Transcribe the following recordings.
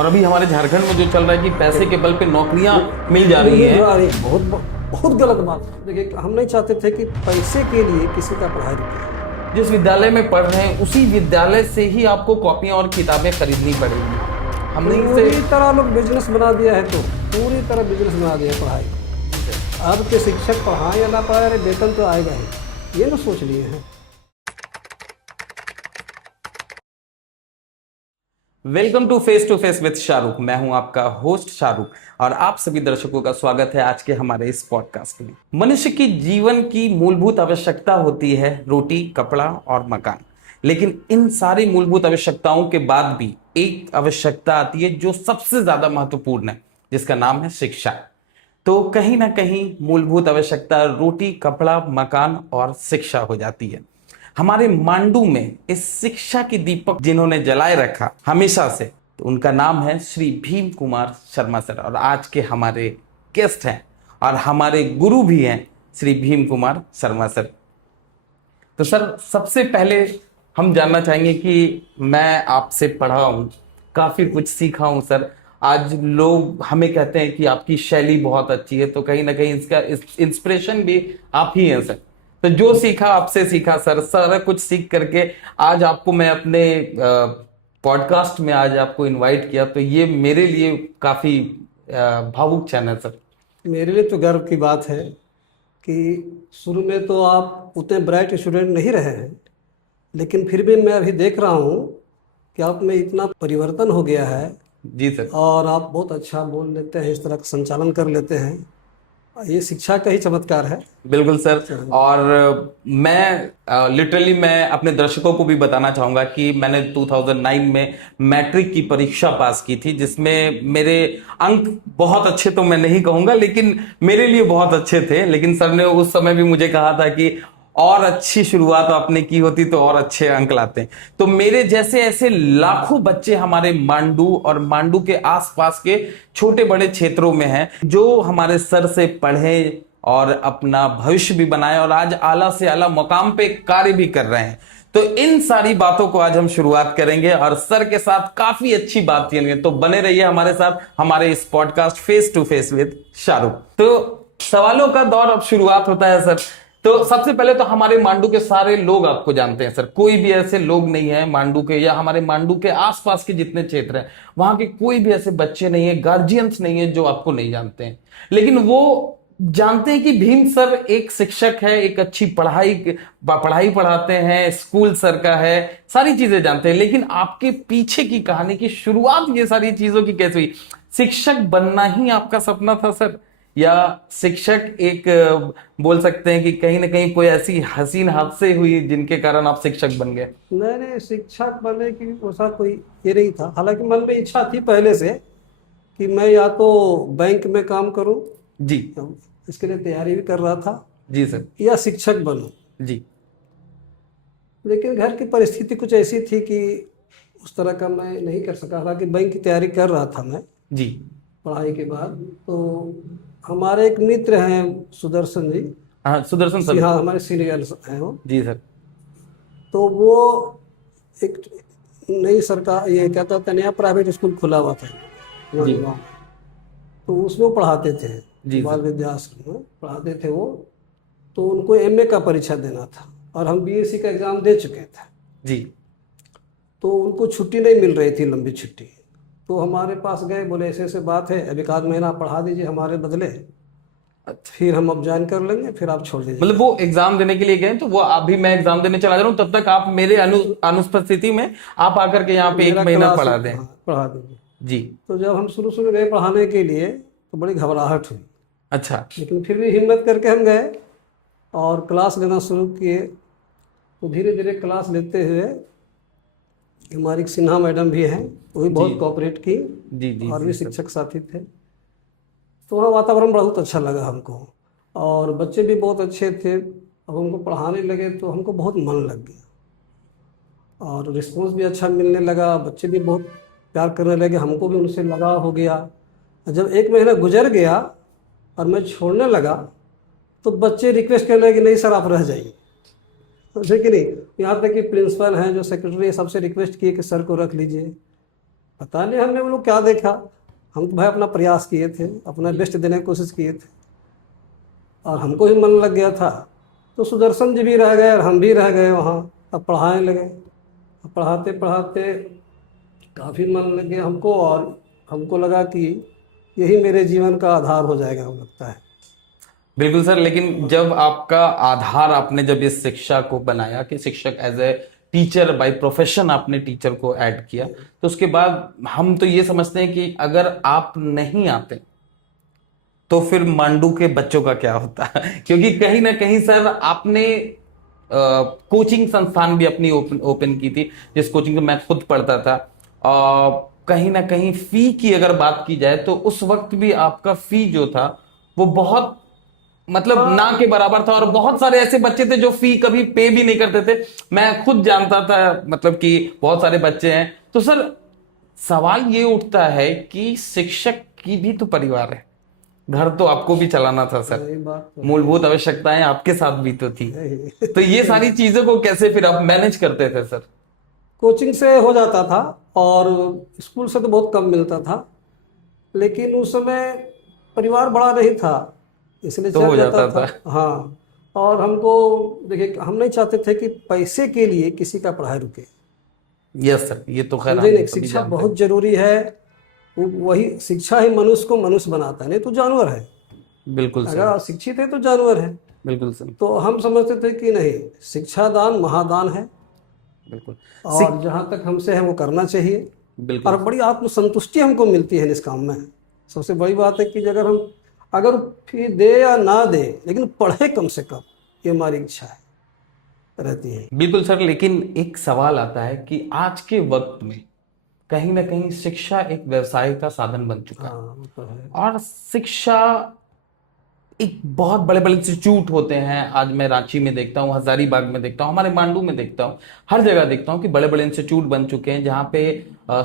और अभी हमारे झारखंड में जो चल रहा है कि पैसे के बल पे नौकरियां मिल जा रही हैं। बहुत बहुत गलत बात है। देखिए, हम नहीं चाहते थे कि पैसे के लिए किसी का पढ़ाई रुके। जिस विद्यालय में पढ़ रहे हैं उसी विद्यालय से ही आपको कॉपियां और किताबें खरीदनी पड़ेगी। हमने पूरी इसे तरह लोग बिजनेस बना दिया है, तो पूरी तरह बिजनेस बना दिया है पढ़ाई। अब के शिक्षक पढ़ाए या ना पढ़ाए, अरे वेतन तो आएगा ही, ये ना सोच लिए हैं। Welcome to face with Shahrukh. मैं हूं आपका होस्ट शाहरुख और आप सभी दर्शकों का स्वागत है आज के हमारे इस पॉडकास्ट में। मनुष्य की जीवन की मूलभूत आवश्यकता होती है रोटी, कपड़ा और मकान। लेकिन इन सारी मूलभूत आवश्यकताओं के बाद भी एक आवश्यकता आती है जो सबसे ज्यादा महत्वपूर्ण है, जिसका नाम है शिक्षा। तो कहीं ना कहीं मूलभूत आवश्यकता रोटी, कपड़ा, मकान और शिक्षा हो जाती है। हमारे मांडू में इस शिक्षा की दीपक जिन्होंने जलाए रखा हमेशा से, तो उनका नाम है श्री भीम कुमार शर्मा सर। और आज के हमारे गेस्ट हैं और हमारे गुरु भी हैं श्री भीम कुमार शर्मा सर। तो सर, सबसे पहले हम जानना चाहेंगे कि मैं आपसे पढ़ा हूं, काफी कुछ सीखा हूं सर। आज लोग हमें कहते हैं कि आपकी शैली बहुत अच्छी है, तो कहीं ना कहीं इसका इंस्पिरेशन भी आप ही हैं सर। तो जो सीखा आपसे सीखा सर, सारा कुछ सीख करके आज आपको मैं अपने पॉडकास्ट में आज आपको इनवाइट किया, तो ये मेरे लिए काफी भावुक क्षण है सर। मेरे लिए तो गर्व की बात है कि शुरू में तो आप उतने ब्राइट स्टूडेंट नहीं रहे हैं, लेकिन फिर भी मैं अभी देख रहा हूँ कि आप में इतना परिवर्तन हो गया है। जी सर। और आप बहुत अच्छा बोल लेते हैं, इस तरह का संचालन कर लेते हैं। ये शिक्षा का ही चमत्कार है। बिल्कुल सर। और मैं लिटरली मैं अपने दर्शकों को भी बताना चाहूंगा कि मैंने 2009 में मैट्रिक की परीक्षा पास की थी, जिसमें मेरे अंक बहुत अच्छे तो मैं नहीं कहूंगा, लेकिन मेरे लिए बहुत अच्छे थे। लेकिन सर ने उस समय भी मुझे कहा था कि और अच्छी शुरुआत आपने की होती तो और अच्छे अंक लाते। तो मेरे जैसे ऐसे लाखों बच्चे हमारे मांडू और मांडू के आसपास के छोटे बड़े क्षेत्रों में हैं, जो हमारे सर से पढ़े और अपना भविष्य भी बनाए और आज आला से आला मुकाम पे कार्य भी कर रहे हैं। तो इन सारी बातों को आज हम शुरुआत करेंगे और सर के साथ काफी अच्छी बात करेंगे। तो बने रहिए हमारे साथ हमारे इस podcast face to face with Shahrukh. तो सवालों का दौर अब शुरुआत होता है सर। तो सबसे पहले तो हमारे मांडू के सारे लोग आपको जानते हैं सर, कोई भी ऐसे लोग नहीं है मांडू के या हमारे मांडू के आसपास के जितने क्षेत्र हैं वहां के कोई भी ऐसे बच्चे नहीं है, गार्जियंस नहीं है जो आपको नहीं जानते हैं। लेकिन वो जानते हैं कि भीम सर एक शिक्षक है, एक अच्छी पढ़ाई पढ़ाते हैं, स्कूल सर का है, सारी चीजें जानते हैं। लेकिन आपके पीछे की कहानी की शुरुआत ये सारी चीजों की कैसे हुई? शिक्षक बनना ही आपका सपना था सर, या शिक्षक एक बोल सकते हैं कि कहीं ना कहीं कोई ऐसी हसीन हादसे हुई जिनके कारण आप शिक्षक बन गए? मैंने शिक्षक बनने की वैसा कोई ये नहीं था। हालांकि मन में इच्छा थी पहले से कि मैं या तो बैंक में काम करूं, जी। इसके लिए तैयारी भी कर रहा था। जी सर। या शिक्षक बनूं। जी। लेकिन घर की परिस्थिति कुछ ऐसी थी कि उस तरह का मैं नहीं कर सका। हालांकि बैंक की तैयारी कर रहा था मैं जी। पढ़ाई के बाद। तो हमारे एक मित्र हैं सुदर्शन जी। हाँ, सुदर्शन सर। हाँ, हमारे सीनियर हैं वो। जी सर। तो वो एक नई सरकार ये क्या था, नया प्राइवेट स्कूल खुला हुआ था जी। गाँव में। तो उसमें वो पढ़ाते थे, जी बाल सर। विद्याश्रम में पढ़ाते थे वो। तो उनको एमए का परीक्षा देना था और हम बीएससी का एग्ज़ाम दे चुके थे। जी। तो उनको छुट्टी नहीं मिल रही थी, लंबी छुट्टी। तो हमारे पास गए, बोले ऐसे ऐसे बात है, अब एक आध महीना पढ़ा दीजिए हमारे बदले, फिर हम अब ज्वाइन कर लेंगे, फिर आप छोड़ दीजिए। मतलब वो एग्जाम देने के लिए गए, तो वो अभी मैं एग्जाम देने चला जा रहा हूँ, तब तक आप मेरे अनुपस्थिति में आप आकर के यहाँ पे एक महीना पढ़ा दें। हाँ, पढ़ा दीजिए जी। तो जब हम शुरू शुरू गए पढ़ाने के लिए तो बड़ी घबराहट हुई। अच्छा। लेकिन फिर भी हिम्मत करके हम गए और क्लास लेना शुरू किए। तो धीरे धीरे क्लास लेते हुए हमारी सिन्हा मैडम भी हैं, वो भी बहुत कोऑपरेट की। जी जी। और भी शिक्षक साथी थे। तो वहाँ वातावरण बहुत अच्छा लगा हमको और बच्चे भी बहुत अच्छे थे। अब हमको पढ़ाने लगे तो हमको बहुत मन लग गया और रिस्पॉन्स भी अच्छा मिलने लगा। बच्चे भी बहुत प्यार करने लगे, हमको भी उनसे लगाव हो गया। जब एक महीना गुजर गया और मैं छोड़ने लगा तो बच्चे रिक्वेस्ट करने लगे, नहीं सर आप रह जाइए, समझे कि नहीं। यहाँ तक कि प्रिंसिपल हैं, जो सेक्रेटरी है, सबसे रिक्वेस्ट किए कि सर को रख लीजिए। पता नहीं हमने वो लोग क्या देखा। हम तो भाई अपना प्रयास किए थे, अपना बेस्ट देने की कोशिश किए थे, और हमको भी मन लग गया था। तो सुदर्शन जी भी रह गए और हम भी रह गए वहाँ। अब पढ़ाने लगे, अब पढ़ाते पढ़ाते काफ़ी मन लग गया हमको, और हमको लगा कि यही मेरे जीवन का आधार हो जाएगा, हमको लगता है। बिल्कुल सर, लेकिन जब आपका आधार आपने जब इस शिक्षा को बनाया कि शिक्षक as a teacher by profession आपने टीचर को ऐड किया, तो उसके बाद हम तो ये समझते हैं कि अगर आप नहीं आते तो फिर मांडू के बच्चों का क्या होता क्योंकि कहीं ना कहीं सर आपने कोचिंग संस्थान भी अपनी ओपन की थी, जिस कोचिंग में मैं खुद पढ़ता था। कहीं ना कहीं फी की अगर बात की जाए तो उस वक्त भी आपका फी जो था वो बहुत मतलब ना के बराबर था, और बहुत सारे ऐसे बच्चे थे जो फी कभी पे भी नहीं करते थे। मैं खुद जानता था, मतलब कि बहुत सारे बच्चे हैं। तो सर सवाल ये उठता है कि शिक्षक की भी तो परिवार है, घर तो आपको भी चलाना था सर, यही बात तो मूलभूत आवश्यकताएं आपके साथ भी तो थी। है। तो ये सारी चीजों को कैसे फिर आप मैनेज करते थे सर? कोचिंग से हो जाता था, और स्कूल से तो बहुत कम मिलता था, लेकिन उस समय परिवार बड़ा नहीं था, इसलिए तो चल हो जाता जाता था। हाँ, और हमको देखिए, हम नहीं चाहते थे कि पैसे के लिए किसी का पढ़ाई रुके। यस सर, ये तो खैर समझे हम नहीं, सभी शिक्षा जानते बहुत जरूरी है। वही शिक्षा ही मनुष्य को मनुष्य बनाता है, नहीं तो जानवर है। हैं। बिल्कुल अगर सर, आप शिक्षित है तो जानवर है। बिल्कुल सर, तो हम समझते थे कि नहीं, शिक्षा दान महादान है, बिल्कुल और जहाँ तक हमसे है वो करना चाहिए। बिल्कुल और बड़ी आत्मसंतुष्टि हमको मिलती है इस काम में। सबसे बड़ी बात है कि अगर फी दे या ना दे, लेकिन पढ़े कम से कम, ये हमारी इच्छा है, रहती है। बिल्कुल सर। लेकिन एक सवाल आता है कि आज के वक्त में कहीं ना कहीं शिक्षा एक व्यवसाय का साधन बन चुका हाँ, है, वो तो है। और शिक्षा एक बहुत बड़े बड़े इंस्टीट्यूट होते हैं। आज मैं रांची में देखता हूँ, हजारीबाग में देखता हूँ, हमारे मांडू में देखता हूँ, हर जगह देखता हूँ कि बड़े बड़े इंस्टीट्यूट बन चुके हैं जहाँ पे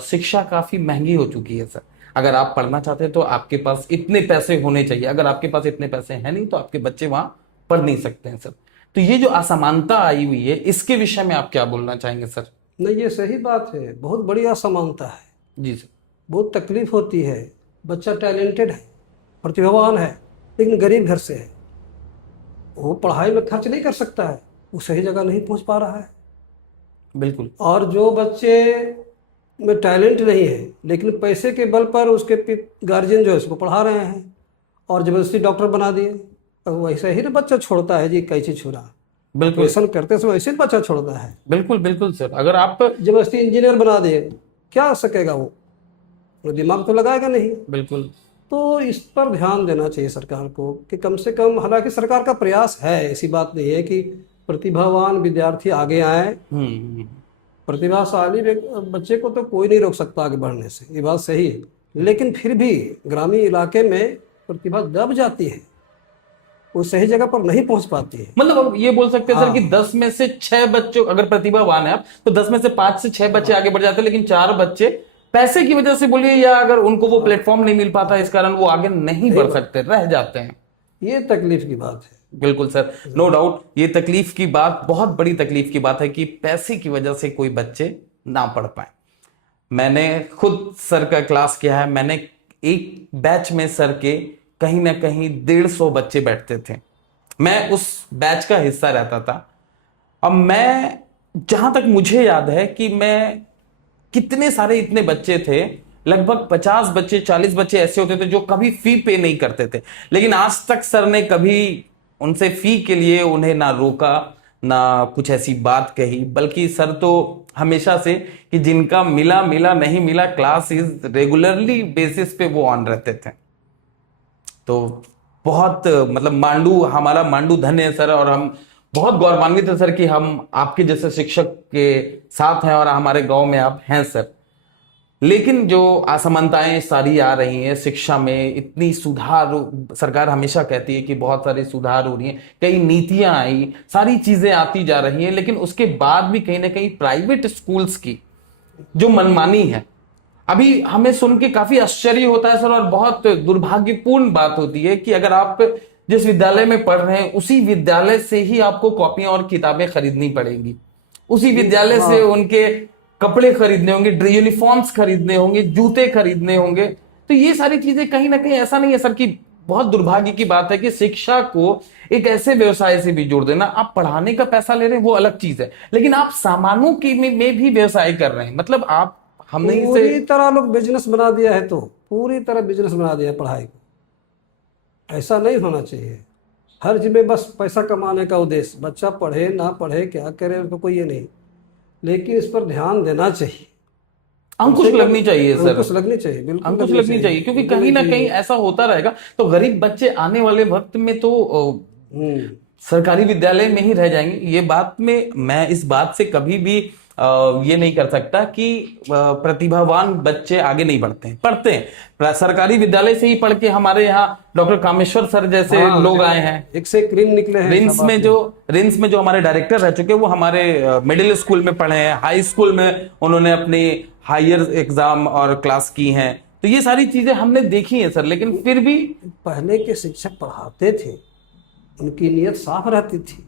शिक्षा काफी महंगी हो चुकी है सर। अगर आप पढ़ना चाहते हैं तो आपके पास इतने पैसे होने चाहिए, अगर आपके पास इतने पैसे हैं नहीं तो आपके बच्चे वहां पढ़ नहीं सकते हैं सर। तो ये जो असमानता आई हुई है, इसके विषय में आप क्या बोलना चाहेंगे सर? नहीं, ये सही बात है, बहुत बड़ी असमानता है। जी सर। बहुत तकलीफ होती है। बच्चा टैलेंटेड है, प्रतिभावान है, लेकिन गरीब घर से है, वो पढ़ाई में खर्च नहीं कर सकता है, वो सही जगह नहीं पहुंच पा रहा है। बिल्कुल और जो बच्चे में टैलेंट नहीं है, लेकिन पैसे के बल पर उसके गार्जियन जो है उसको पढ़ा रहे हैं, और जबरदस्ती डॉक्टर बना दिए, तो वैसे ही ना बच्चा छोड़ता है जी, कैसे छोड़ा। बिल्कुल ऑपरेशन करते समय वैसे ही बच्चा छोड़ता है। बिल्कुल बिल्कुल सर। अगर आप जबरदस्ती इंजीनियर बना दिए, क्या सकेगा वो दिमाग तो लगाएगा नहीं। बिल्कुल तो इस पर ध्यान देना चाहिए सरकार को, कि कम से कम, हालांकि सरकार का प्रयास है, ऐसी बात नहीं है, कि प्रतिभावान विद्यार्थी आगे आए। हम्म। प्रतिभाशाली बच्चे को तो कोई नहीं रोक सकता आगे बढ़ने से, ये बात सही है। लेकिन फिर भी ग्रामीण इलाके में प्रतिभा दब जाती है, वो सही जगह पर नहीं पहुंच पाती है। मतलब अब ये बोल सकते हैं सर कि 10 में से 6 बच्चों, अगर प्रतिभावान है आप, तो 10 में से 5 से 6 बच्चे आगे बढ़ जाते हैं, लेकिन 4 बच्चे पैसे की वजह से बोलिए, या अगर उनको वो प्लेटफॉर्म नहीं मिल पाता, इस कारण वो आगे नहीं बढ़ सकते, रह जाते हैं। ये तकलीफ की बात है। बिल्कुल सर, नो डाउट, ये तकलीफ की बात, बहुत बड़ी तकलीफ की बात है कि पैसे की वजह से कोई बच्चे ना पढ़ पाए। मैंने खुद सर का क्लास किया है। मैंने एक बैच में सर के कहीं ना कहीं 150 बच्चे बैठते थे, मैं उस बैच का हिस्सा रहता था। अब मैं, जहां तक मुझे याद है कि मैं कितने सारे इतने बच्चे थे, लगभग 50 बच्चे 40 बच्चे ऐसे होते थे जो कभी फी पे नहीं करते थे, लेकिन आज तक सर ने कभी उनसे फी के लिए उन्हें ना रोका, ना कुछ ऐसी बात कही, बल्कि सर तो हमेशा से कि जिनका मिला मिला, नहीं मिला, क्लास इज रेगुलरली बेसिस पे वो ऑन रहते थे। तो बहुत मतलब मांडू, हमारा मांडू धन्य है सर, और हम बहुत गौरवान्वित है सर कि हम आपके जैसे शिक्षक के साथ हैं और हमारे गांव में आप हैं सर। लेकिन जो असमानताएं सारी आ रही हैं शिक्षा में, इतनी सुधार, सरकार हमेशा कहती है कि बहुत सारे सुधार हो रही हैं, कई नीतियां आई, सारी चीजें आती जा रही हैं, लेकिन उसके बाद भी कहीं ना कहीं प्राइवेट स्कूल्स की जो मनमानी है, अभी हमें सुन के काफी आश्चर्य होता है सर, और बहुत दुर्भाग्यपूर्ण बात होती है कि अगर आप जिस विद्यालय में पढ़ रहे हैं उसी विद्यालय से ही आपको कॉपियां और किताबें खरीदनी पड़ेंगी, उसी विद्यालय से उनके कपड़े खरीदने होंगे, यूनिफॉर्म्स खरीदने होंगे, जूते खरीदने होंगे। तो ये सारी चीजें कहीं ना कहीं, ऐसा नहीं है सर कि बहुत दुर्भाग्य की बात है कि शिक्षा को एक ऐसे व्यवसाय से भी जोड़ देना। आप पढ़ाने का पैसा ले रहे हैं वो अलग चीज है, लेकिन आप सामानों की में भी व्यवसाय कर रहे हैं। मतलब आप हमने इसे पूरी तरह लोग बिजनेस बना दिया है, तो पूरी तरह बिजनेस बना दिया है पढ़ाई को। ऐसा नहीं होना चाहिए। हर चीज में बस पैसा कमाने का उद्देश्य, बच्चा पढ़े ना पढ़े क्या करे तो कोई ये नहीं, लेकिन इस पर ध्यान देना चाहिए। अंकुश लगनी चाहिए सर, अंकुश लगनी चाहिए, बिल्कुल अंकुश लगनी चाहिए, क्योंकि कहीं ना कहीं ऐसा होता रहेगा तो गरीब बच्चे आने वाले वक्त में तो हम्म। सरकारी विद्यालय में ही रह जाएंगे। ये बात में मैं इस बात से कभी भी ये नहीं कर सकता कि प्रतिभावान बच्चे आगे नहीं बढ़ते हैं, पढ़ते हैं। सरकारी विद्यालय से ही पढ़ के हमारे यहाँ डॉक्टर कामेश्वर सर जैसे हाँ, लोग आए हैं। एक से एक क्रीम निकले हैं। रिम्स में जो हमारे डायरेक्टर रह चुके हैं वो हमारे मिडिल स्कूल में पढ़े हैं, हाई स्कूल में उन्होंने अपनी हायर एग्जाम और क्लास की हैं। तो ये सारी चीजें हमने देखी हैं सर, लेकिन फिर भी पहले के शिक्षक पढ़ाते थे, उनकी नीयत साफ रहती थी।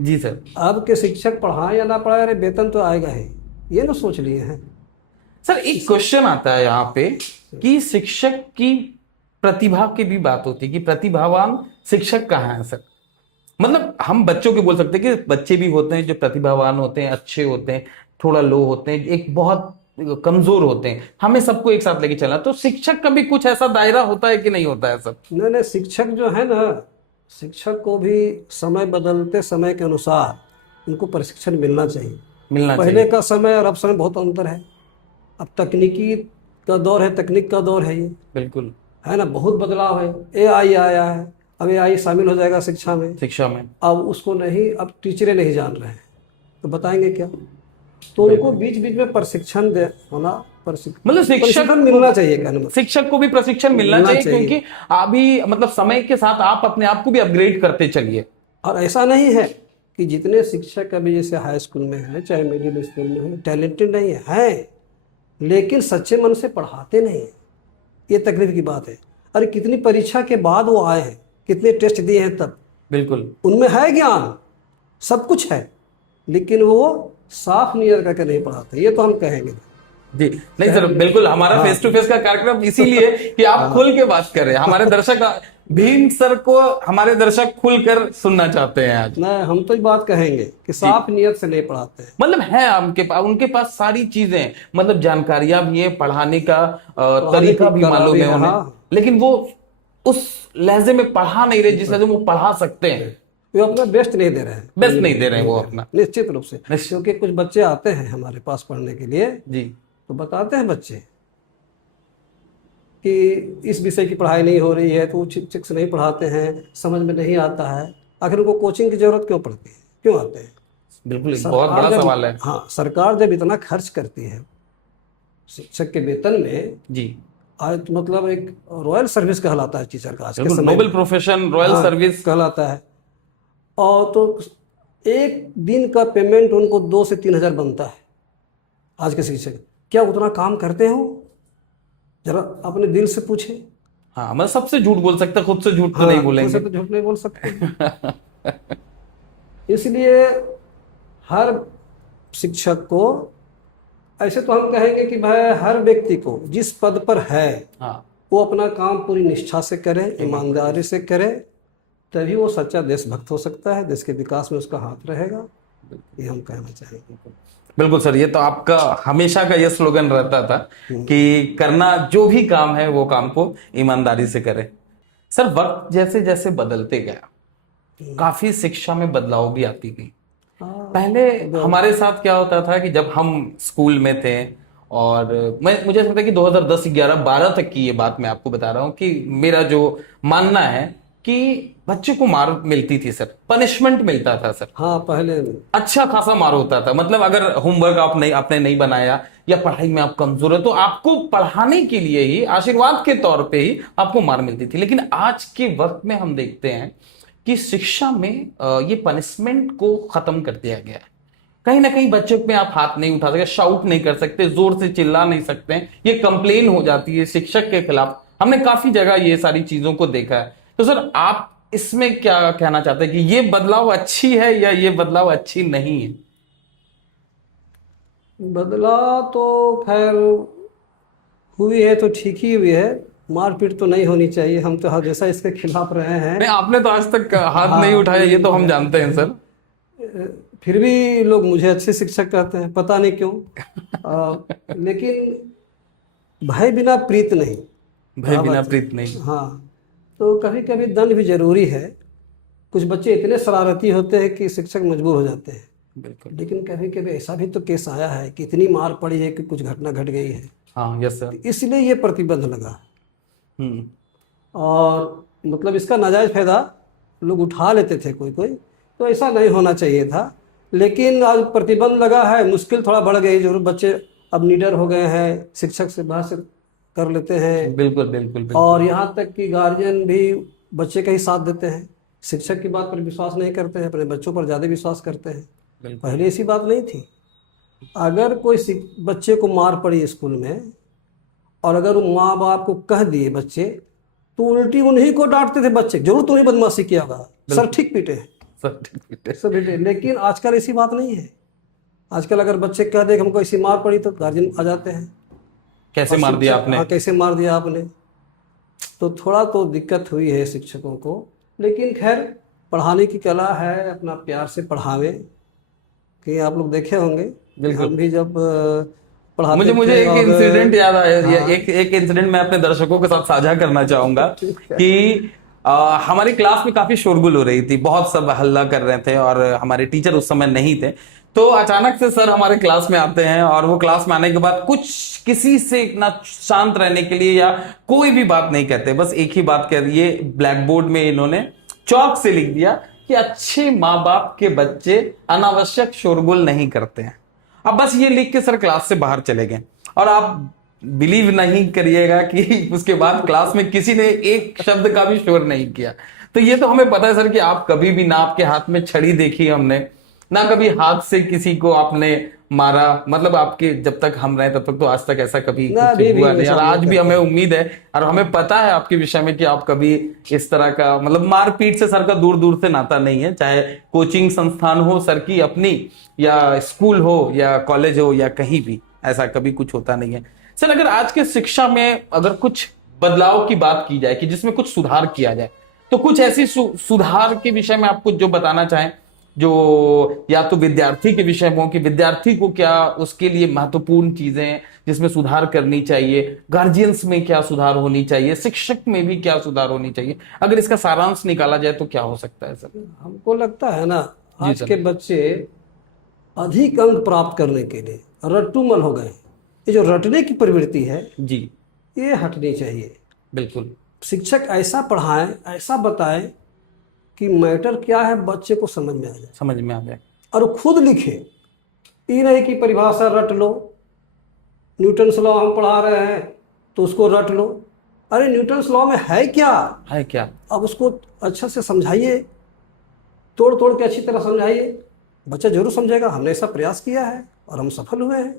जी सर। अब के शिक्षक पढ़ाए या ना पढ़ाए, अरे वेतन तो आएगा ही, ये ना सोच लिए हैं। सर एक क्वेश्चन आता है यहाँ पे कि शिक्षक की प्रतिभा की भी बात होती है कि प्रतिभावान शिक्षक कहाँ है सर। मतलब हम बच्चों के बोल सकते हैं कि बच्चे भी होते हैं जो प्रतिभावान होते हैं, अच्छे होते हैं, थोड़ा लो होते हैं, एक बहुत कमजोर होते हैं। हमें सबको एक साथ लेके चलना। तो शिक्षक का भी कुछ ऐसा दायरा होता है कि नहीं होता है सर? नहीं नहीं, शिक्षक जो है ना, शिक्षक को भी समय बदलते समय के अनुसार उनको प्रशिक्षण मिलना चाहिए। पहले का समय और अब समय बहुत अंतर है। अब तकनीकी का दौर है, तकनीक का दौर है ये, बिल्कुल है ना, बहुत बदलाव है। AI आया है, अब AI शामिल हो जाएगा शिक्षा में। अब उसको नहीं, अब टीचरें नहीं जान रहे हैं तो बताएंगे क्या? तो उनको बीच बीच में प्रशिक्षण दे होना, मतलब शिक्षक मिलना चाहिए, कहने शिक्षक को भी प्रशिक्षण मिलना चाहिए, क्योंकि अभी मतलब समय के साथ आप अपने आप को भी अपग्रेड करते चलिए। और ऐसा नहीं है कि जितने शिक्षक अभी जैसे हाई स्कूल में है चाहे मिडिल स्कूल में है टैलेंटेड नहीं है, लेकिन सच्चे मन से पढ़ाते नहीं है। ये तकलीफ की बात है। अरे कितनी परीक्षा के बाद वो आए हैं, कितने टेस्ट दिए हैं, तब बिल्कुल उनमें है ज्ञान, सब कुछ है, लेकिन वो साफ नियत करके नहीं पढ़ाते। ये तो हम कहेंगे जी। नहीं सर, बिल्कुल हमारा फेस टू फेस का कार्यक्रम इसीलिए कि आप खुल के बात कर रहे हैं। हमारे दर्शक भीम सर को, हमारे दर्शक खुलकर सुनना चाहते हैं आज। नहीं, हम तो ये बात कहेंगे कि साफ नियत से नहीं पढ़ाते हैं। मतलब है उनके पास सारी चीजें, मतलब जानकारियां भी है, पढ़ाने का तरीका भी मालूम है उन्हें, लेकिन वो उस लहजे में पढ़ा नहीं रहे जिस लहजे में वो पढ़ा सकते हैं। वो अपना बेस्ट नहीं दे रहे हैं, वो अपना, निश्चित रूप से। क्योंकि कुछ बच्चे आते हैं हमारे पास पढ़ने के लिए जी, तो बताते हैं बच्चे कि इस विषय की पढ़ाई नहीं हो रही है, तो शिक्षक से नहीं पढ़ाते हैं, समझ में नहीं आता है। आखिर उनको कोचिंग की जरूरत क्यों पड़ती है, क्यों आते हैं? बिल्कुल एक बहुत बड़ा सवाल है। हाँ, सरकार जब इतना खर्च करती है शिक्षक के वेतन में जी, आज तो मतलब एक रॉयल सर्विस कहलाता है टीचर का, आज के समय नोबेल प्रोफेशन, रॉयल सर्विस कहलाता है। और तो एक दिन का पेमेंट उनको 2 से 3 हज़ार बनता है। आज के शिक्षक क्या उतना काम करते हो? जरा अपने दिल से पूछे। हाँ, मैं सबसे झूठ बोल सकता, खुद से झूठ तो नहीं बोलेंगे। खुद से तो झूठ नहीं बोल सकते। इसलिए हर शिक्षक को, ऐसे तो हम कहेंगे कि भाई हर व्यक्ति को जिस पद पर है वो अपना काम पूरी निष्ठा से करे, ईमानदारी से करे, तभी वो सच्चा देशभक्त हो सकता है, देश के विकास में उसका हाथ रहेगा। ये हम कहना चाहेंगे। बिल्कुल सर, ये तो आपका हमेशा का ये स्लोगन रहता था कि करना जो भी काम है वो काम को ईमानदारी से करें। सर वक्त जैसे जैसे बदलते गया, काफी शिक्षा में बदलाव भी आती गई। पहले हमारे साथ क्या होता था कि जब हम स्कूल में थे, और मुझे लगता है कि 2010, 11, 12 तक की ये बात मैं आपको बता रहा हूँ कि मेरा जो मानना है कि बच्चे को मार मिलती थी सर, पनिशमेंट मिलता था सर। हाँ, पहले अच्छा खासा मार होता था। मतलब अगर होमवर्क आपने नहीं बनाया या पढ़ाई में आप कमजोर है तो आपको पढ़ाने के लिए ही, आशीर्वाद के तौर पे ही आपको मार मिलती थी। लेकिन आज के वक्त में हम देखते हैं कि शिक्षा में ये पनिशमेंट को खत्म कर दिया गया है। कहीं ना कहीं बच्चों में आप हाथ नहीं उठा सकते, शाउट नहीं कर सकते, जोर से चिल्ला नहीं सकते, ये कंप्लेन हो जाती है शिक्षक के खिलाफ। हमने काफी जगह ये सारी चीजों को देखा है। तो सर आप इसमें क्या कहना चाहते हैं कि ये बदलाव अच्छी है या ये बदलाव अच्छी नहीं है? बदला तो खैर हुई है तो ठीक ही हुई है। मारपीट तो नहीं होनी चाहिए, हम तो हमेशा इसके खिलाफ रहे हैं। नहीं, आपने तो आज तक हाथ नहीं हाँ, उठाया, ये तो हम जानते हैं सर। फिर भी लोग मुझे अच्छे शिक्षक कहते हैं, पता नहीं क्यों। लेकिन भय बिना प्रीत नहीं, भय बिना कहावत है। प्रीत नहीं। हाँ, तो कभी कभी दंड भी जरूरी है। कुछ बच्चे इतने शरारती होते हैं कि शिक्षक मजबूर हो जाते हैं। बिल्कुल। लेकिन कभी कभी ऐसा भी तो केस आया है कि इतनी मार पड़ी है कि कुछ घटना घट गई है, हाँ, यस सर। इसलिए ये प्रतिबंध लगा। हम्म। और मतलब इसका नाजायज फायदा लोग उठा लेते थे कोई कोई, तो ऐसा नहीं होना चाहिए था। लेकिन आज प्रतिबंध लगा है, मुश्किल थोड़ा बढ़ गई, जरूर बच्चे अब निडर हो गए हैं, शिक्षक से बात कर लेते हैं। बिल्कुल बिल्कुल बिल्कुल। और यहाँ तक कि गार्जियन भी बच्चे का ही साथ देते हैं, शिक्षक की बात पर विश्वास नहीं करते हैं, अपने बच्चों पर ज़्यादा विश्वास करते हैं। बिल्कुल। पहले ऐसी बात नहीं थी। अगर कोई बच्चे को मार पड़ी स्कूल में, और अगर वो माँ बाप को कह दिए बच्चे, तो उल्टी उन्हीं को डांटते थे बच्चे, जरूर तूने बदमाशी किया होगा, सर ठीक पीटे हैं, सर ठीक पीटे। सर पीटे। लेकिन आजकल ऐसी बात नहीं है। आजकल अगर बच्चे कह दे कि हमको ऐसी मार पड़ी, तो गार्जियन आ जाते हैं, कैसे मार दिया आपने? हाँ, कैसे मार दिया आपने। तो थोड़ा तो दिक्कत हुई है शिक्षकों को, लेकिन खैर पढ़ाने की कला है, अपना प्यार से पढ़ावे। कि आप लोग देखे होंगे कि हम भी जब पढ़ाते मुझे थे एक और इंसिडेंट याद आया। हाँ, एक इंसिडेंट मैं अपने दर्शकों के साथ साझा करना चाहूंगा कि हमारी क्लास में काफी शोरगुल हो रही थी, बहुत सब हल्ला कर रहे थे और हमारे टीचर उस समय नहीं थे। तो अचानक से सर हमारे क्लास में आते हैं और वो क्लास में आने के बाद कुछ किसी से इतना शांत रहने के लिए या कोई भी बात नहीं कहते, बस एक ही बात कह दिए। ब्लैक बोर्ड में इन्होंने चौक से लिख दिया कि अच्छे माँ बाप के बच्चे अनावश्यक शोरगुल नहीं करते हैं। अब बस ये लिख के सर क्लास से बाहर चले गए। और आप बिलीव नहीं करिएगा कि उसके बाद क्लास में किसी ने एक शब्द का भी शोर नहीं किया। तो ये तो हमें पता है सर कि आप कभी भी, ना आपके हाथ में छड़ी देखी हमने, ना कभी हाथ से किसी को आपने मारा। मतलब आपके जब तक हम रहे तब तक तो आज तक ऐसा कभी ना, कुछ अभी भी हुआ नहीं। वैसा और नहीं आज भी करते। हमें उम्मीद है और हमें पता है आपके विषय में कि आप कभी इस तरह का, मतलब मारपीट से सर का दूर दूर से नाता नहीं है। चाहे कोचिंग संस्थान हो सर की अपनी, या स्कूल हो या कॉलेज हो या कहीं भी, ऐसा कभी कुछ होता नहीं है। सर अगर आज के शिक्षा में अगर कुछ बदलाव की बात की जाए कि जिसमें कुछ सुधार किया जाए, तो कुछ ऐसी सुधार के विषय में आप कुछ जो बताना चाहें, जो या तो विद्यार्थी के विषय में हो कि विद्यार्थी को क्या उसके लिए महत्वपूर्ण चीजें हैं जिसमें सुधार करनी चाहिए, गार्जियंस में क्या सुधार होनी चाहिए, शिक्षक में भी क्या सुधार होनी चाहिए, अगर इसका सारांश निकाला जाए तो क्या हो सकता है सर? हमको लगता है ना, जी आज सर। के बच्चे अधिक अंक प्राप्त करने के लिए रट्टूमल हो गए। ये जो रटने की प्रवृत्ति है, जी ये हटनी चाहिए। बिल्कुल। शिक्षक ऐसा पढ़ाएं, ऐसा बताएं कि मैटर क्या है बच्चे को समझ में आ जाए, समझ में आ जाए। और वो खुद लिखे। ये नहीं कि परिभाषा रट लो, न्यूटन्स लॉ हम पढ़ा रहे हैं तो उसको रट लो। अरे न्यूटन्स लॉ में है क्या, है क्या? अब उसको अच्छा से समझाइए, तोड़ तोड़ के अच्छी तरह समझाइए, बच्चा जरूर समझेगा। हमने ऐसा प्रयास किया है और हम सफल हुए हैं।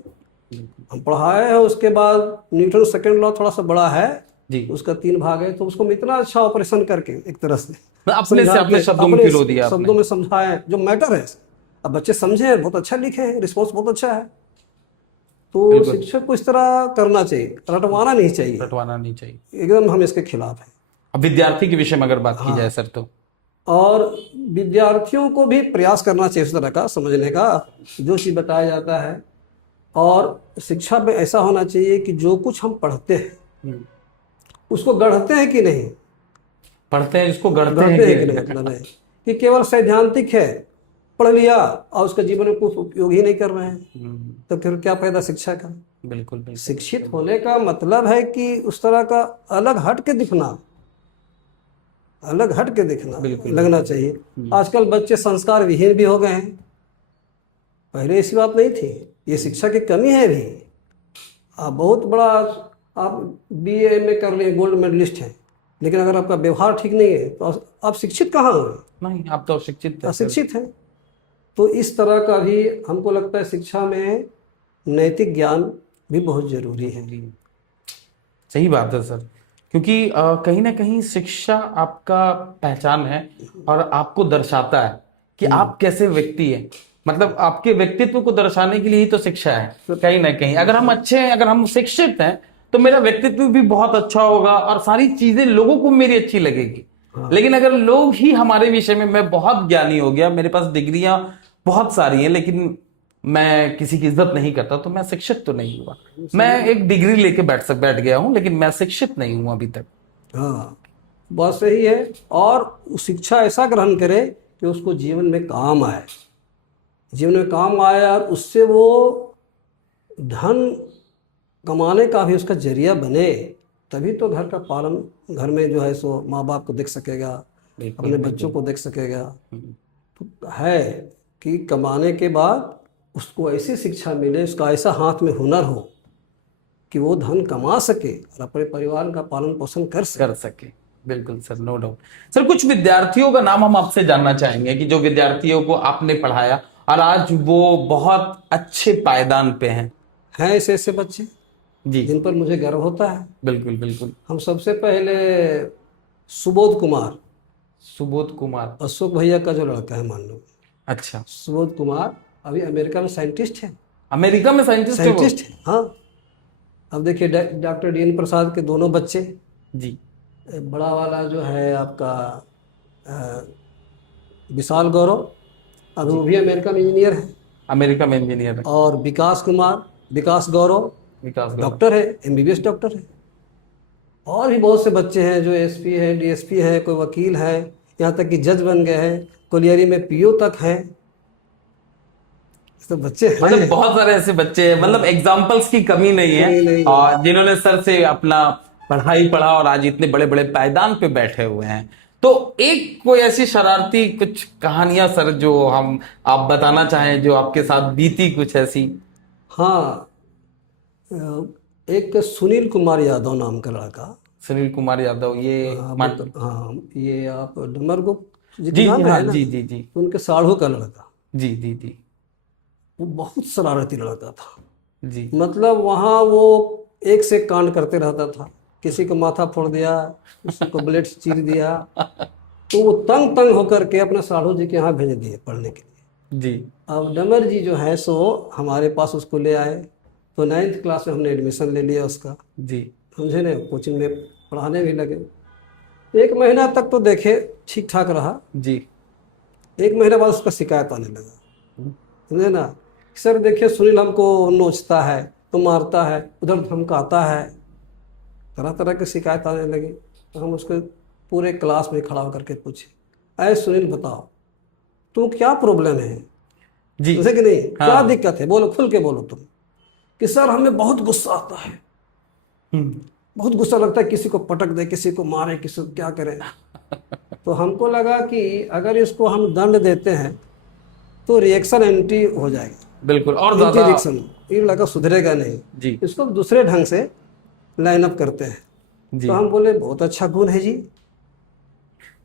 हम पढ़ाए हैं, उसके बाद न्यूटन सेकेंड लॉ थोड़ा सा बड़ा है जी। उसका 3 भाग है, तो उसको हम इतना अच्छा ऑपरेशन करके एक तरह से अपने से समझा अपने के, शब्दों में अपने पिरो दिया आपने। शब्दों में समझाएं जो मैटर है। अब बच्चे समझे, बहुत अच्छा लिखे हैं, रिस्पॉन्स बहुत अच्छा है। तो बिल्कुल। शिक्षक को इस तरह करना चाहिए, रटवाना नहीं चाहिए, रटवाना नहीं चाहिए। एकदम हम इसके खिलाफ हैं। अब विद्यार्थी के विषय में अगर बात की हाँ। जाए सर, तो और विद्यार्थियों को भी प्रयास करना चाहिए उस तरह का समझने का, जो चीज़ बताया जाता है। और शिक्षा में ऐसा होना चाहिए कि जो कुछ हम पढ़ते हैं उसको गढ़ते हैं कि नहीं, पढ़ते हैं जिसको गढ़ते गढ़ते हैं कि नहीं। हैं मतलब है कि केवल सैद्धांतिक है, पढ़ लिया और उसका जीवन में कुछ उपयोग ही नहीं कर रहे हैं, तो फिर क्या फायदा शिक्षा का। बिल्कुल बिल्कुल। शिक्षित होने का मतलब है कि उस तरह का अलग हट के दिखना, अलग हट के दिखना लगना चाहिए। आजकल बच्चे संस्कार विहीन भी हो गए हैं, पहले ऐसी बात नहीं थी। ये शिक्षा की कमी है भी। आप बहुत बड़ा, आप BA में कर लिए, गोल्ड मेडलिस्ट हैं, लेकिन अगर आपका व्यवहार ठीक नहीं है तो आप शिक्षित कहाँ हुए? नहीं, आप तो अशिक्षित थे। अशिक्षित हैं। तो इस तरह का भी हमको लगता है शिक्षा में नैतिक ज्ञान भी बहुत जरूरी है। सही बात है सर, क्योंकि कहीं ना कहीं शिक्षा आपका पहचान है और आपको दर्शाता है कि आप कैसे व्यक्ति हैं। मतलब आपके व्यक्तित्व को दर्शाने के लिए ही तो शिक्षा है कहीं ना कहीं। अगर हम अच्छे हैं, अगर हम शिक्षित हैं, तो मेरा व्यक्तित्व भी बहुत अच्छा होगा और सारी चीजें लोगों को मेरी अच्छी लगेगी। लेकिन अगर लोग ही हमारे विषय में, मैं बहुत ज्ञानी हो गया, मेरे पास डिग्रियां बहुत सारी हैं, लेकिन मैं किसी की इज्जत नहीं करता, तो मैं शिक्षित तो नहीं हुआ। मैं एक डिग्री लेके बैठ गया हूं, लेकिन मैं शिक्षित नहीं हूं अभी तक। हाँ, बात सही है। और शिक्षा ऐसा ग्रहण करे कि उसको जीवन में काम आए, जीवन में काम आए, और उससे वो धन कमाने का भी उसका जरिया बने, तभी तो घर का पालन, घर में जो है सो माँ बाप को देख सकेगा, अपने बच्चों को देख सकेगा। तो है कि कमाने के बाद उसको ऐसी शिक्षा मिले, उसका ऐसा हाथ में हुनर हो कि वो धन कमा सके और अपने परिवार का पालन पोषण कर सके। बिल्कुल सर, नो डाउट। सर, कुछ विद्यार्थियों का नाम हम आपसे जानना चाहेंगे कि जो विद्यार्थियों को आपने पढ़ाया और आज वो बहुत अच्छे पायदान पे हैं ऐसे ऐसे बच्चे जी। जिन पर मुझे गर्व होता है। बिल्कुल बिल्कुल। हम सबसे पहले सुबोध कुमार, सुबोध कुमार, अशोक भैया का जो लड़का है, मान लो। अच्छा, सुबोध कुमार अभी अमेरिका में साइंटिस्ट है। अमेरिका में साइंटिस्ट है वो? साइंटिस्ट है, हाँ। अब देखिए डॉक्टर डीएन प्रसाद के दोनों बच्चे जी। बड़ा वाला जो है आपका अ, विशाल गौरव, अब वो भी अमेरिका में इंजीनियर है। अमेरिका में इंजीनियर है। और विकास कुमार, विकास गौरव विकास गौरव डॉक्टर है, एमबीबीएस डॉक्टर है। और भी बहुत से बच्चे हैं जो एसपी है, डीएसपी है, कोई वकील है, यहाँ तक कि जज बन गए हैं, कोलियरी में पीओ तक है। तो बच्चे हैं, मतलब बहुत सारे ऐसे बच्चे हैं, मतलब एग्जाम्पल्स की कमी नहीं है, और जिन्होंने सर से अपना पढ़ाई पढ़ा और आज इतने बड़े बड़े पायदान पे बैठे हुए हैं। तो एक कोई ऐसी शरारती कुछ कहानियां सर जो आप बताना चाहें, जो आपके साथ बीती, कुछ ऐसी? हाँ, एक सुनील कुमार यादव नाम का लड़का। सुनील कुमार यादव, ये हाँ, ये आप डमरगुप्त जी जी, नाम हाँ, है ना, जी जी जी, उनके साढ़ू का लड़का। जी जी जी वो बहुत शरारती लड़का था जी। मतलब वहाँ वो एक से एक कांड करते रहता था। किसी को माथा फोड़ दिया, किसी को ब्लेड से चीर दिया, तो वो तंग तंग होकर के अपने साढ़ू जी के यहाँ भेज दिए पढ़ने के लिए जी। अब डमर जी जो है सो हमारे पास उसको ले आए, तो 9th क्लास में हमने एडमिशन ले लिया उसका जी। समझे ना, कोचिंग में पढ़ाने भी लगे। 1 महीना तक तो देखे ठीक ठाक रहा जी। 1 महीने बाद उसका शिकायत आने लगा, समझे ना। सर देखिए सुनील हमको नोचता है, तो मारता है, उधर धमकाता है, तरह तरह की शिकायत आने लगी। तो हम उसको पूरे क्लास में खड़ा होकर के पूछे, अरे सुनील बताओ तुम क्या प्रॉब्लम है जी। जैसे कि नहीं, हाँ। क्या दिक्कत है, बोलो, खुल के बोलो तुम। कि सर हमें बहुत गुस्सा आता है, बहुत गुस्सा लगता है, किसी को पटक दे, किसी को मारे, किसी को क्या करे। तो हमको लगा कि अगर इसको हम दंड देते हैं तो रिएक्शन एंटी हो जाएगा, बिल्कुल, और एंटी ज्यादा रिएक्शन, ये लगा सुधरेगा नहीं जी इसको दूसरे ढंग से लाइन अप करते हैं। जी। तो हम बोले बहुत अच्छा गुण है जी,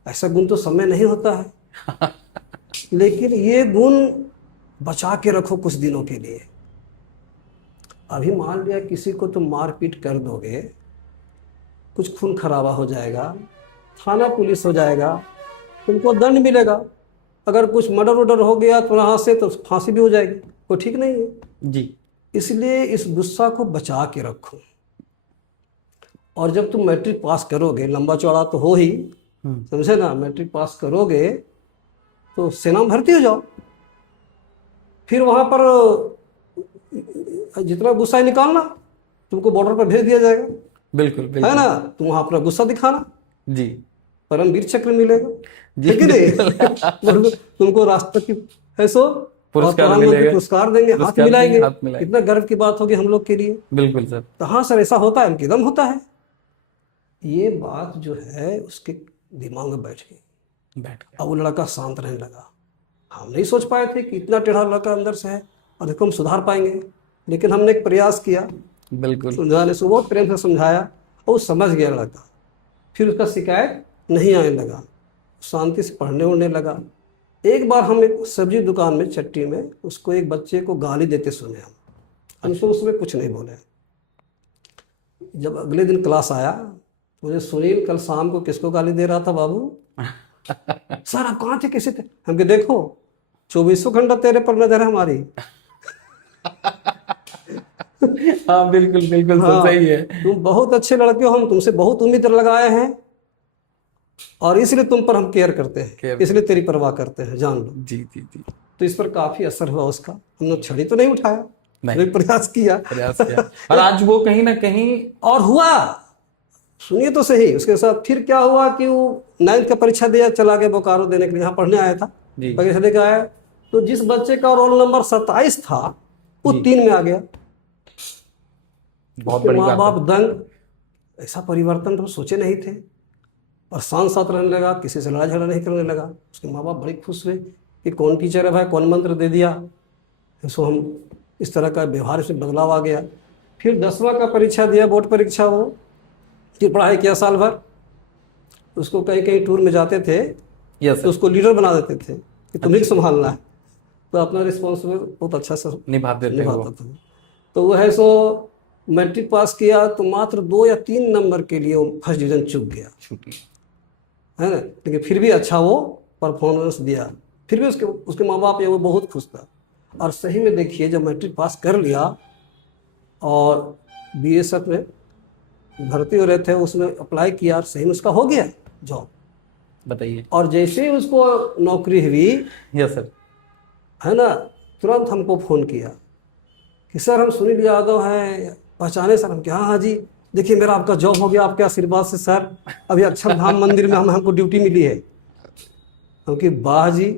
ऐसा गुण तो सब में नहीं होता है, लेकिन ये गुण बचा के रखो कुछ दिनों के लिए। अभी मान लिया किसी को तुम मारपीट कर दोगे, कुछ खून खराबा हो जाएगा, थाना पुलिस हो जाएगा, तुमको दंड मिलेगा। अगर कुछ मर्डर वर्डर हो गया तो यहाँ से तो फांसी भी हो जाएगी, वो ठीक नहीं है जी। इसलिए इस गुस्सा को बचा के रखो। और जब तुम मैट्रिक पास करोगे, लंबा चौड़ा तो हो ही, समझे ना, मैट्रिक पास करोगे तो सेना में भर्ती हो जाओ, फिर वहाँ पर जितना गुस्सा है निकालना, तुमको बॉर्डर पर भेज दिया जाएगा, बिल्कुल बिल्कुल, है ना। तुम वहाँ अपना गुस्सा दिखाना, जी, परमवीर चक्र मिलेगा, जी, ठीक है नहीं? तुमको राष्ट्रपति है सो पुरस्कार प्रधानमंत्री मिलेगा, पुरस्कार देंगे, हाथ पुरस्कार मिलाएंगे, हाथ मिलाएंगे। कितना गर्व की बात होगी हम लोग के लिए। बिल्कुल सर। तो हाँ सर ऐसा होता है, एकदम होता है। ये बात जो है उसके दिमाग में बैठ गई, बैठ गया। अब वो लड़का शांत रहने लगा। हम नहीं सोच पाए थे कि इतना टेढ़ा लड़का अंदर से है और देखो हम सुधार पाएंगे, लेकिन हमने एक प्रयास किया बिल्कुल, समझाने से, बहुत प्रेम से समझाया और वो समझ गया लड़का। फिर उसका शिकायत नहीं आने लगा, शांति से पढ़ने उड़ने लगा। एक बार हम एक सब्जी दुकान में चट्टी में उसको एक बच्चे को गाली देते सुने हम उसको उसमें कुछ नहीं बोले। जब अगले दिन क्लास आया, मुझे सुनील कल शाम को किसको गाली दे रहा था बाबू? सर आप कहाँ थे, कैसे थे? हम कहे देखो 24 घंटा तेरे पर नजर है हमारी। हाँ बिल्कुल बिल्कुल, हाँ, सही है। तुम बहुत अच्छे लड़के हो, हम तुमसे बहुत उम्मीद लगाए हैं और इसलिए तुम पर हम केयर करते हैं, केयर इसलिए तेरी परवाह करते हैं, जान लो। जी जी जी। तो इस पर काफी असर हुआ उसका। हमने छड़ी तो नहीं उठाया, नहीं। नहीं प्रयास किया। प्रयास किया और आज वो कहीं ना कहीं और हुआ, सुनिए तो सही। उसके साथ फिर क्या हुआ कि वो 9th का परीक्षा दिया, चला गया बोकारो देने के लिए, यहाँ पढ़ने आया था, जी परीक्षा देकर आया। तो जिस बच्चे का रोल नंबर 27 था वो जी, 3 में आ गया। बहुत उसके बड़ी माँ बात बाप है। दंग, ऐसा परिवर्तन तो सोचे नहीं थे। और शांत साथ रहने लगा, किसी से लड़ाई झगड़ा नहीं करने लगा। उसके माँ बाप बड़े खुश हुए कि कौन टीचर है भाई, कौन मंत्र दे दिया इसको, हम इस तरह का व्यवहार इसमें बदलाव आ गया। फिर 10वां का परीक्षा दिया, बोर्ड परीक्षा। वो फिर पढ़ाई किया साल भर। उसको कहीं कहीं टूर में जाते थे यस तो सर, उसको लीडर बना देते थे कि तुम्हें अच्छा, संभालना है। तो अपना रिस्पॉन्सिबल बहुत अच्छा से निभाते थे वो। निभाता था। तो वो है सो मैट्रिक पास किया तो मात्र 2 या 3 नंबर के लिए वो फर्स्ट डिवीजन चूक गया, छुट्टी। है ना। लेकिन फिर भी अच्छा वो परफॉर्मेंस दिया। फिर भी उसके उसके माँ बाप ये वो बहुत खुश था। और सही में देखिए, जब मैट्रिक पास कर लिया और बीएसएफ में भर्ती हो रहे थे, उसमें अप्लाई किया और सही में उसका हो गया जॉब। बताइए। और जैसे ही उसको नौकरी हुई, यस सर। है ना, तुरंत हमको फ़ोन किया कि सर हम सुनील यादव हैं, पहचाने सर? हम क्या, हाँ हाँ जी, देखिए मेरा आपका जॉब हो गया आपके आशीर्वाद से सर, अभी अक्षरधाम मंदिर में हमको ड्यूटी मिली है। क्योंकि वाह जी।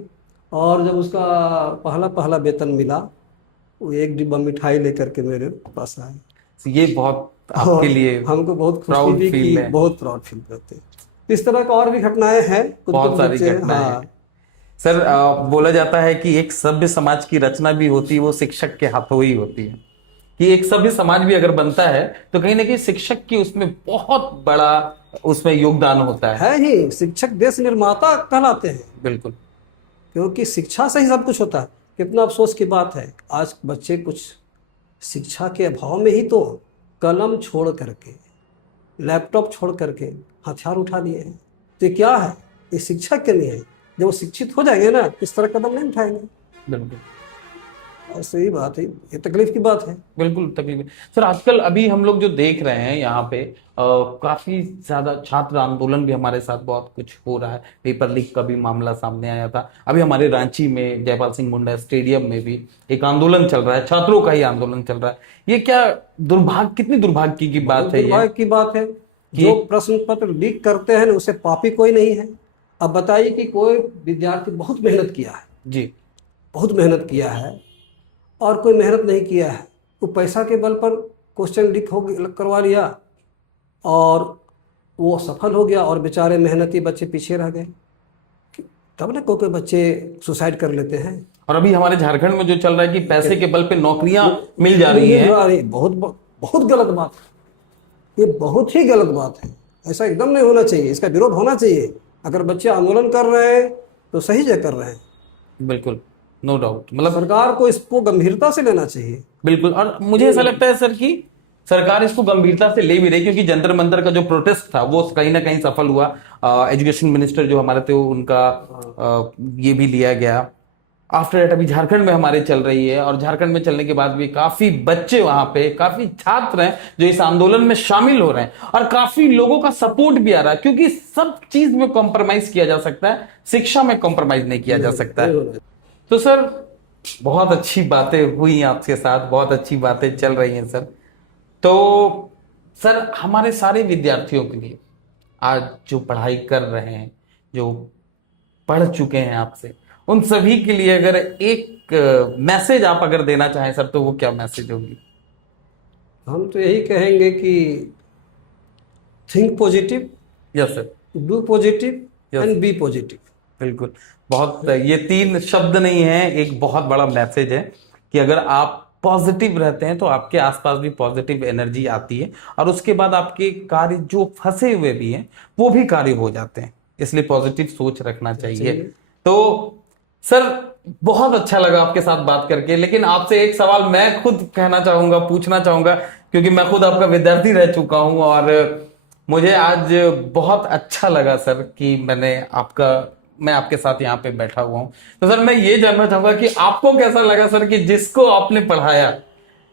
और जब उसका पहला पहला वेतन मिला, वो एक डिब्बा मिठाई लेकर के मेरे पास आए। ये बहुत आपके और लिए हमको बहुत खुशी प्राउड हुई फील कि है। बहुत प्राउड फील करते हैं। इस तरह का और भी घटनाएं हैं, कुछ बहुत कुछ सारी बच्चे, घटनाएं हैं हाँ। सर। बोला जाता है कि एक सभ्य समाज की रचना भी होती है वो शिक्षक के हाथों ही होती है। कि एक सभ्य समाज भी अगर बनता है तो कहीं ना कहीं शिक्षक की उसमें बहुत बड़ा उसमें योगदान होता है। है ही, शिक्षक देश निर्माता कहलाते हैं, बिल्कुल। क्योंकि शिक्षा से ही सब कुछ होता है। कितना अफसोस की बात है, आज बच्चे कुछ शिक्षा के अभाव में ही तो कलम छोड़ करके, लैपटॉप छोड़ करके हथियार उठा दिए हैं। तो ये क्या है? ये शिक्षा के लिए है। जब वो शिक्षित हो जाएंगे ना, इस तरह कदम नहीं उठाएंगे। बिल्कुल और सही बात है, ये तकलीफ की बात है। बिल्कुल तकलीफ है। सर आजकल अभी हम लोग जो देख रहे हैं यहाँ पे काफी ज्यादा छात्र आंदोलन भी हमारे साथ बहुत कुछ हो रहा है। पेपर लीक का भी मामला सामने आया था। अभी हमारे रांची में जयपाल सिंह मुंडा स्टेडियम में भी एक आंदोलन चल रहा है, छात्रों का ही आंदोलन चल रहा है। ये क्या दुर्भाग्य, कितनी दुर्भाग्य की बात बहुत है ये दुर्भाग्य की बात है। जो प्रश्न पत्र लीक करते हैं ना, उसे पापी कोई नहीं है। अब बताइए कि कोई विद्यार्थी बहुत मेहनत किया है, जी। बहुत मेहनत किया है, और कोई मेहनत नहीं किया है, वो पैसा के बल पर क्वेश्चन लीक हो करवा लिया और वो सफल हो गया, और बेचारे मेहनती बच्चे पीछे रह गए। तब ना कोई कोई बच्चे सुसाइड कर लेते हैं। और अभी हमारे झारखंड में जो चल रहा है कि पैसे के बल पे नौकरियां मिल जा रही हैं। बहुत बहुत गलत बात है, ये बहुत ही गलत बात है। ऐसा एकदम नहीं होना चाहिए, इसका विरोध होना चाहिए। अगर बच्चे आंदोलन कर रहे हैं तो सही जगह कर रहे हैं। बिल्कुल, नो डाउट। मतलब सरकार को इसको गंभीरता से लेना चाहिए। बिल्कुल। और मुझे ऐसा लगता है सर कि सरकार इसको गंभीरता से ले भी रही, क्योंकि जंतर मंतर का जो प्रोटेस्ट था वो कहीं ना कहीं सफल हुआ। एजुकेशन मिनिस्टर जो हमारे थे उनका ये भी लिया गया। आफ्टर दैट अभी झारखंड में हमारे चल रही है, और झारखंड में चलने के बाद भी काफी बच्चे वहां पे, काफी छात्र हैं जो इस आंदोलन में शामिल हो रहे हैं, और काफी लोगों का सपोर्ट भी आ रहा है। क्योंकि सब चीज में कॉम्प्रोमाइज किया जा सकता है, शिक्षा में कॉम्प्रोमाइज नहीं किया जा सकता है। तो सर बहुत अच्छी बातें हुई आपके साथ, बहुत अच्छी बातें चल रही हैं सर। तो सर हमारे सारे विद्यार्थियों के लिए आज जो पढ़ाई कर रहे हैं, जो पढ़ चुके हैं आपसे, उन सभी के लिए अगर एक मैसेज आप अगर देना चाहें सर, तो वो क्या मैसेज होगी? हम तो यही कहेंगे कि think positive, yes sir. Do positive Yes. And be positive. बिल्कुल। बहुत, ये 3 शब्द नहीं है, एक बहुत बड़ा मैसेज है कि अगर आप पॉजिटिव रहते हैं तो आपके आसपास भी पॉजिटिव एनर्जी आती है, और उसके बाद आपके कार्य जो फंसे हुए भी हैं वो भी कार्य हो जाते हैं। इसलिए पॉजिटिव सोच रखना चाहिए। तो सर बहुत अच्छा लगा आपके साथ बात करके, लेकिन आपसे एक सवाल मैं खुद कहना चाहूंगा, पूछना चाहूंगा, क्योंकि मैं खुद आपका विद्यार्थी रह चुका हूं, और मुझे आज बहुत अच्छा लगा सर कि मैंने आपका मैं आपके साथ यहाँ पे बैठा हुआ हूँ। तो सर मैं ये जानना चाहूंगा कि आपको कैसा लगा सर कि जिसको आपने पढ़ाया,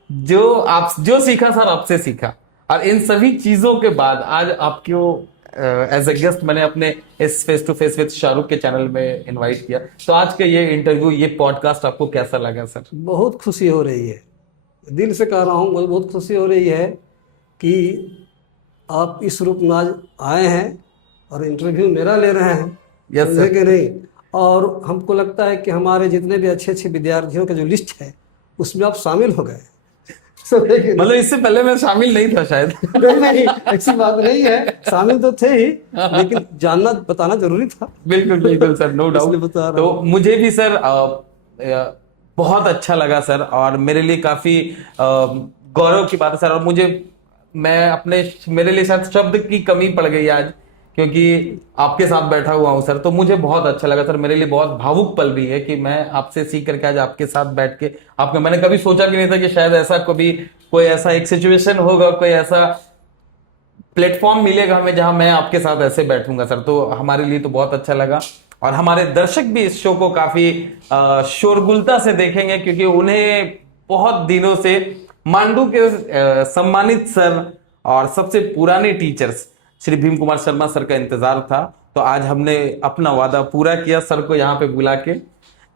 जो सीखा सर आपसे सीखा, और इन सभी चीजों के बाद आज आपको एज ए गेस्ट मैंने अपने इस face to face with Shahrukh के चैनल में इनवाइट किया। तो आज का ये इंटरव्यू, ये पॉडकास्ट आपको कैसा लगा सर? बहुत खुशी हो रही है, दिल से कह रहा हूँ, मुझे बहुत खुशी हो रही है कि आप इस रूप में आज आए हैं और इंटरव्यू मेरा ले रहे हैं। Yes, समझे sir. कि नहीं? और हमको लगता है कि हमारे जितने भी अच्छे अच्छे विद्यार्थियों का जो लिस्ट है उसमें आप शामिल हो गए। समझे कि नहीं? मतलब इससे पहले मैं शामिल नहीं था शायद। नहीं, ऐसी बात नहीं है, शामिल तो थे ही, लेकिन जानना बताना जरूरी था। बिल्कुल बिल्कुल सर, नो इसलिए डाउट। बता रहा तो हूँ। मुझे भी सर बहुत अच्छा लगा सर, और मेरे लिए काफी गौरव की बात है सर। और मेरे लिए शायद शब्द की कमी पड़ गई आज, क्योंकि आपके साथ बैठा हुआ हूं सर। तो मुझे बहुत अच्छा लगा सर, मेरे लिए बहुत भावुक पल रही है कि मैं आपसे सीख करके आज आपके साथ बैठ के मैंने कभी सोचा भी नहीं था कि शायद ऐसा कभी कोई ऐसा एक सिचुएशन होगा, कोई ऐसा प्लेटफॉर्म मिलेगा हमें जहां मैं आपके साथ ऐसे बैठूंगा सर। तो हमारे लिए तो बहुत अच्छा लगा, और हमारे दर्शक भी इस शो को काफी शोरगुलता से देखेंगे, क्योंकि उन्हें बहुत दिनों से मांडू के सम्मानित सर और सबसे पुराने टीचर्स श्री भीम कुमार शर्मा सर का इंतजार था। तो आज हमने अपना वादा पूरा किया सर को यहाँ पे बुला के।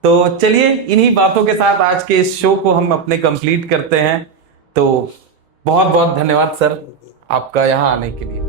तो चलिए इन्हीं बातों के साथ आज के इस शो को हम अपने कंप्लीट करते हैं। तो बहुत बहुत धन्यवाद सर आपका यहाँ आने के लिए।